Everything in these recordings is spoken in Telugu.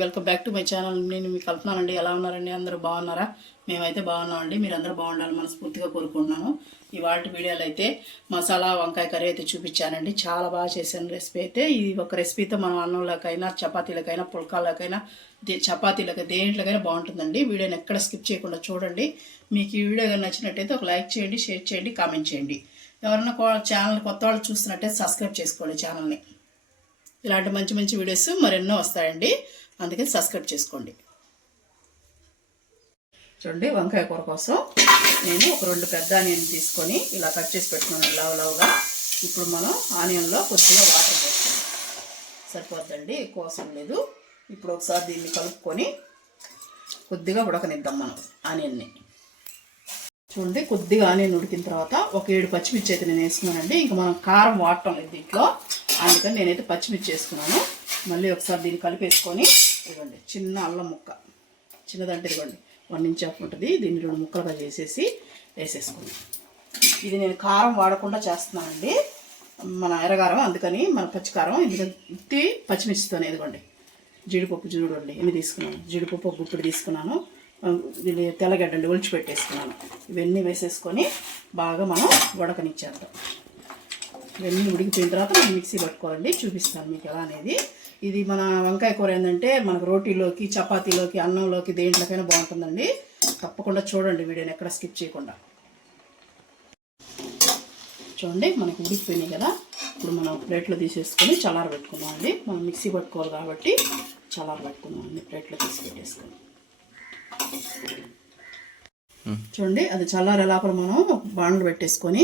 Welcome back to my channel. నేను మీకు కల్పనానండి. ఎలా ఉన్నారండి? అందరూ బాగున్నారా? మేమైతే బాగున్నామండి. మీరు అందరూ బాగుండాలి మనస్ఫూర్తిగా కోరుకుంటున్నాను. ఇవాళ వీడియోలో అయితే మసాలా వంకాయ కర్రీ అయితే చూపించానండి. చాలా బాగా చేశాను రెసిపీ అయితే. ఈ ఒక రెసిపీతో మనం అన్నంలోకైనా చపాతీలకైనా పుల్కాలకైనా చపాతీలకి దేంట్లోకైనా బాగుంటుందండి. వీడియోని ఎక్కడ స్కిప్ చేయకుండా చూడండి. మీకు ఈ వీడియో నచ్చినట్టయితే ఒక లైక్ చేయండి, షేర్ చేయండి, కామెంట్ చేయండి. ఎవరైనా ఛానల్ కొత్త వాళ్ళు చూస్తున్నట్టయితే సబ్స్క్రైబ్ చేసుకోండి ఛానల్ని. ఇలాంటి మంచి మంచి వీడియోస్ మరెన్నో వస్తాయండి, అందుకని సబ్స్క్రైబ్ చేసుకోండి. చూడండి, వంకాయ కూర కోసం నేను ఒక 2 పెద్ద ఆనియన్ తీసుకొని ఇలా కట్ చేసి పెట్టుకున్నాను లావుగా. ఇప్పుడు మనం ఆనియన్లో కొద్దిగా వాటర్ పోస్తాం, సరిపోద్దండి, ఎక్కువ అవసరం లేదు. ఇప్పుడు ఒకసారి దీన్ని కలుపుకొని కొద్దిగా ఉడకనిద్దాం మనం ఆనియన్ని. చూడండి, కొద్దిగా ఆనియన్ ఉడికిన తర్వాత ఒక 7 పచ్చిమిర్చి అయితే నేను వేసుకున్నానండి. ఇంకా మనం కారం వాడటం లేదు దీంట్లో, అందుకని నేనైతే పచ్చిమిర్చి వేసుకున్నాను. మళ్ళీ ఒకసారి దీన్ని కలిపేసుకొని ఇవ్వండి, చిన్న అల్లం ముక్క, చిన్నదంటే ఇదిగోండి 1 ఇంచ్ ఉంటుంది, దీన్ని 2 ముక్కలుగా చేసేసి వేసేసుకున్నాను. ఇది నేను కారం వాడకుండా చేస్తున్నానండి, మన ఎర్రగారం, అందుకని మన పచ్చికారం. ఎందుకంటే ఉత్తి పచ్చిమిర్చితోనే. ఇదిగోండి జీడిపప్పు చూడండి ఎన్ని తీసుకున్నాను, జీడిపప్పు 1 గుప్పిడి తీసుకున్నాను, తెల్లగడ్డండి ఒలిచి పెట్టేసుకున్నాను. ఇవన్నీ వేసేసుకొని బాగా మనం ఉడకనిచ్చేద్దాం. ఇవన్నీ ఉడికిపోయిన తర్వాత మనం మిక్సీ పట్టుకోవాలండి, చూపిస్తాను మీకు ఎలా అనేది. ఇది మన వంకాయ కూర ఏంటంటే మనకు రోటీలోకి, చపాతీలోకి, అన్నంలోకి, దేంట్లోకైనా బాగుంటుందండి. తప్పకుండా చూడండి వీడియోని ఎక్కడ స్కిప్ చేయకుండా. చూడండి, మనకి ఉడికిపోయినాయి కదా. ఇప్పుడు మనం ప్లేట్లో తీసేసుకొని చల్లారబెట్టుకున్నాం అండి. మనం మిక్సీ పట్టుకోవాలి కాబట్టి చల్లారబెట్టుకున్నాం అండి, ప్లేట్లో తీసి పెట్టేసుకొని. చూడండి, అది చల్లారే లోపల మనం బాండ్లు పెట్టేసుకొని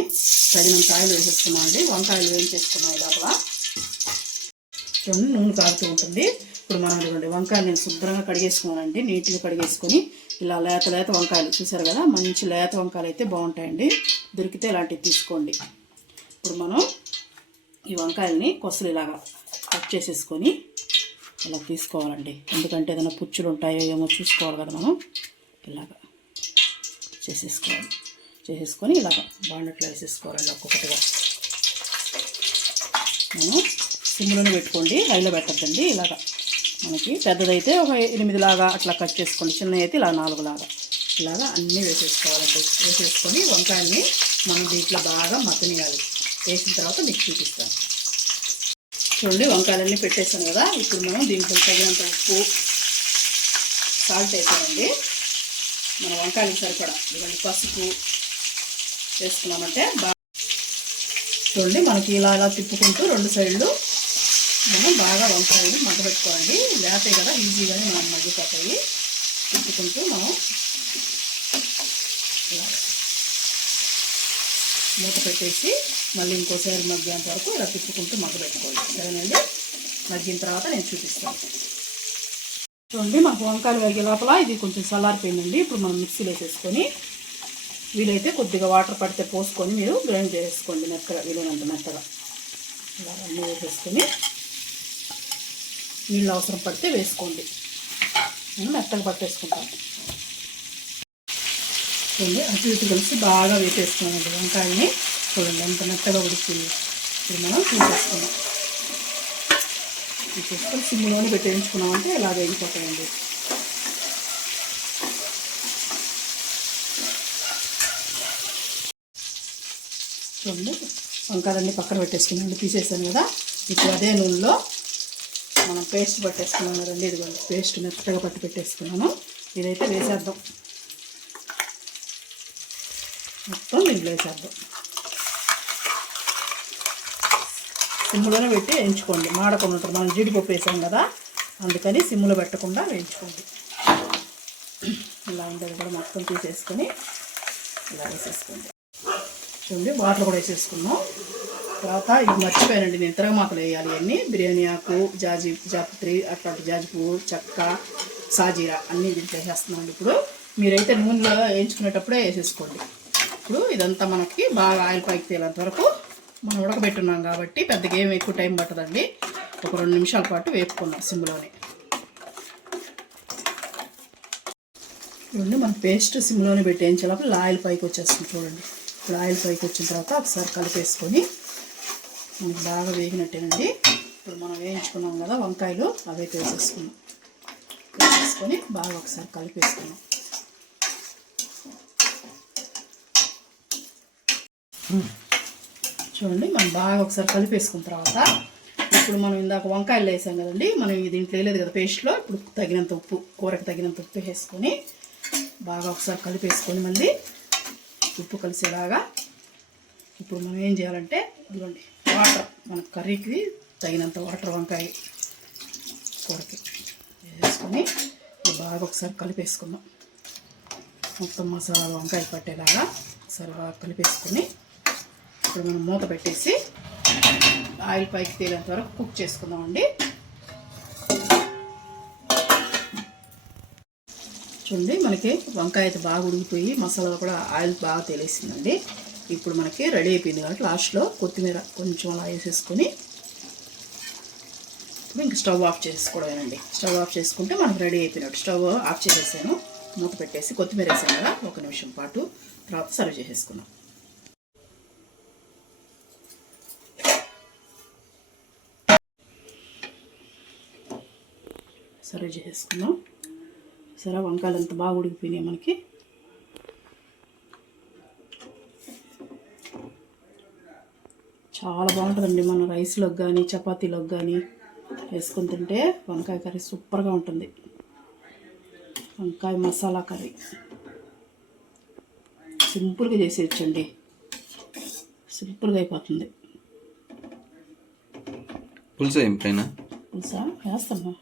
తగినంత ఆయిల్ వేసేసుకున్నాం అండి. వంకాయలు వేయించేసుకున్నాం లోపల. చూడండి, నూనె కాగుతూ ఉంటుంది. ఇప్పుడు మనం ఇదిగోండి వంకాయలు నేను శుభ్రంగా కడిగేసుకున్నానండి, నీట్గా కడిగేసుకొని ఇలా లేత వంకాయలు చూసారు కదా, మంచి లేత వంకాయలు అయితే బాగుంటాయండి, దొరికితే ఇలాంటివి తీసుకోండి. ఇప్పుడు మనం ఈ వంకాయలని కొసలు ఇలాగా కట్ చేసేసుకొని ఇలా తీసుకోవాలండి. ఎందుకంటే ఏదైనా పుచ్చులు ఉంటాయో ఏమో చూసుకోవాలి కదా, మనం ఇలాగా చేసేసుకొని ఇలాగ బాండట్లో వేసేసుకోవాలండి. ఒక్కొక్కటిగా మనం సిమ్లోనే పెట్టుకోండి, హైలో పెట్టద్దండి. ఇలాగ మనకి పెద్దదైతే ఒక 8 లాగా అట్లా కట్ చేసుకోండి, చిన్న అయితే ఇలా 4 లాగా ఇలాగా అన్నీ వేసేసుకోవాలండి. వేసేసుకొని వంకాయల్ని మనం దీంట్లో బాగా మగ్గనియాలి. వేసిన తర్వాత మీకు చూపిస్తాను. చూడండి, వంకాయలన్నీ పెట్టేసాను కదా. ఇప్పుడు మనం దీంట్లో తగినంత ఉప్పు, సాల్ట్ వేసామండి, మన వంకాయలకు సరిపడా. ఇవన్నీ పసుపు వేసుకున్నామంటే బాగా. చూడండి, మనకి ఇలా తిప్పుకుంటూ 2 సైడ్లు మనం బాగా వంకాయలు మగ్గబెట్టుకోవాలండి. లేతే కదా ఈజీగానే మనం మగ్గిపోతాయి. తిప్పుకుంటూ మనం ఇలా మూత పెట్టేసి మళ్ళీ ఇంకోసారి మగ్గేంత వరకు ఇలా తిప్పుకుంటూ మగ్గబెట్టుకోవాలి. సరేనండి, మగ్గిన తర్వాత నేను చూపిస్తాను. చూడండి, మనకు వంకాయలు వేగే లోపల ఇది కొంచెం చల్లారిపోయిందండి. ఇప్పుడు మనం మిక్సీలో వేసేసుకొని వీలైతే కొద్దిగా వాటర్ పడితే పోసుకొని మీరు గ్రైండ్ చేసుకోండి మెత్తగా, వీలైనంత మెత్తగా. ఇలా అన్నీ వేసేసుకొని నీళ్ళు అవసరం పడితే వేసుకోండి, నేను మెత్తగా పట్టేసుకుంటాను. చూడండి, అటు ఇటు కలిసి బాగా వేసేసుకున్నామండి వంకాయని. చూడండి ఎంత మెత్తగా ఉడికింది. ఇప్పుడు మనం తీసేసుకున్నాం, సిమ్లోనే పెట్టి వేయించుకున్నామంటే ఇలా వేగిపోతాయండి. చూడండి, వంకాయలన్నీ పక్కన పెట్టేసుకున్నాండి, తీసేసాను కదా. ఇప్పుడు అదే నూనెలో మనం పేస్ట్ పట్టేసుకున్నాం కదండి, ఇదిగోండి పేస్ట్ మెత్తగా పట్టి పెట్టేసుకున్నాను. ఇదైతే వేసేద్దాం, మొత్తం దీంట్లో వేసేద్దాం. సిమ్లోనే పెట్టి వేయించుకోండి, మాడకుండా ఉంటుంది. మనం జీడిపప్పు వేసాం కదా, అందుకని సిమ్లో పెట్టకుండా వేయించుకోండి. ఇలా ఉండేది కూడా మొత్తం తీసేసుకొని ఇలా వేసేసుకోండి. చూడండి, వాటర్ కూడా వేసేసుకున్నాం. తర్వాత ఇది మర్చిపోయానండి, నేను తిరగమాతలు వేయాలి అన్నీ. బిర్యానీ ఆకు, జాపత్రి, అట్లాంటి జాజి పువ్వు, చెక్క, సాజీరా అన్నీ దీంట్లో వేసేస్తున్నాండి. ఇప్పుడు మీరైతే నూనెలో వేయించుకునేటప్పుడే వేసేసుకోండి. ఇప్పుడు ఇదంతా మనకి బాగా ఆయిల్ పైకి తేలేంత వరకు మనం ఉడకబెట్టున్నాం కాబట్టి పెద్దగా ఏమి ఎక్కువ టైం పట్టదండి. ఒక 2 నిమిషాల పాటు వేపుకున్నాం సిమ్లోనే. చూడండి, మన పేస్ట్ సిమ్లోనే పెట్టి వేయించేటప్పుడు ఆయిల్ పైకి వచ్చేస్తుంది. చూడండి, ఇప్పుడు ఆయిల్ పైకి వచ్చిన తర్వాత ఒకసారి కలిపేసుకొని మనకి బాగా వేగినట్టేనండి. ఇప్పుడు మనం వేయించుకున్నాం కదా వంకాయలు, అవైతే వేసేసుకున్నాం. వేసుకొని బాగా ఒకసారి కలిపేసుకున్నాం. చూడండి మనం బాగా ఒకసారి కలిపేసుకున్న తర్వాత ఇప్పుడు మనం ఇందాక వంకాయలు వేసాం కదండి, మనం దీంట్లో వేయలేదు కదా పేస్ట్లో. ఇప్పుడు తగినంత ఉప్పు, కూరకు తగినంత ఉప్పు వేసుకొని బాగా ఒకసారి కలిపేసుకొని మళ్ళీ ఉప్పు కలిసేలాగా ఇప్పుడు మనం ఏం చేయాలంటే ఇదిగోండి వాటర్, మన కర్రీకి తగినంత వాటర్ వంకాయ కూరకి వేసుకొని బాగా ఒకసారి కలిపేసుకుందాం. మొత్తం మసాలా వంకాయ పట్టేలాగా ఒకసారి బాగా కలిపేసుకొని ఇప్పుడు మనం మూత పెట్టేసి ఆయిల్ పైకి తేలేంత వరకు కుక్ చేసుకుందామండి. చూడండి మనకి వంకాయ అయితే బాగా ఉడికిపోయి మసాలా కూడా ఆయిల్ బాగా తేలేసిందండి. ఇప్పుడు మనకి రెడీ అయిపోయింది కాబట్టి లాస్ట్లో కొత్తిమీర కొంచెం అలా వేసేసుకొని ఇప్పుడు ఇంక స్టవ్ ఆఫ్ చేసుకోవడమేనండి. స్టవ్ ఆఫ్ చేసుకుంటే మనకు రెడీ అయిపోయినట్టు. స్టవ్ ఆఫ్ చేసేసాను, మూత పెట్టేసి కొత్తిమీర వేసాను కదా, 1 నిమిషం పాటు తర్వాత సర్వ్ చేసేసుకున్నాం. సర్వ్ చేసేసుకున్నాం. సరే వంకాయలు ఎంత బాగా ఉడికిపోయినాయి మనకి. చాలా బాగుంటుందండి. మన రైస్లోకి కానీ చపాతీలోకి కానీ వేసుకొని తింటే వంకాయ కర్రీ సూపర్గా ఉంటుంది. వంకాయ మసాలా కర్రీ సింపుల్గా చేసేయచ్చండి, సింపుల్గా అయిపోతుంది. పులుసా ఏం పైన పులుసా వేస్తామా?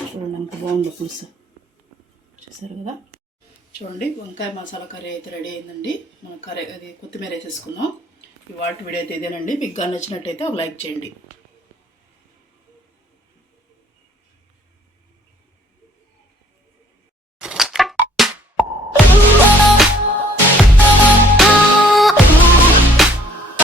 చూడండి ఎంత బాగుంది పులుసు, చూసారు కదా. చూడండి వంకాయ మసాలా కర్రీ అయితే రెడీ అయిందండి. మనం కర్రీ అది కొత్తిమీర వేసేసుకుందాం. ఈ వాటి వీడియో అయితే ఇదేనండి. మీకు నచ్చినట్టయితే ఒక లైక్ చేయండి.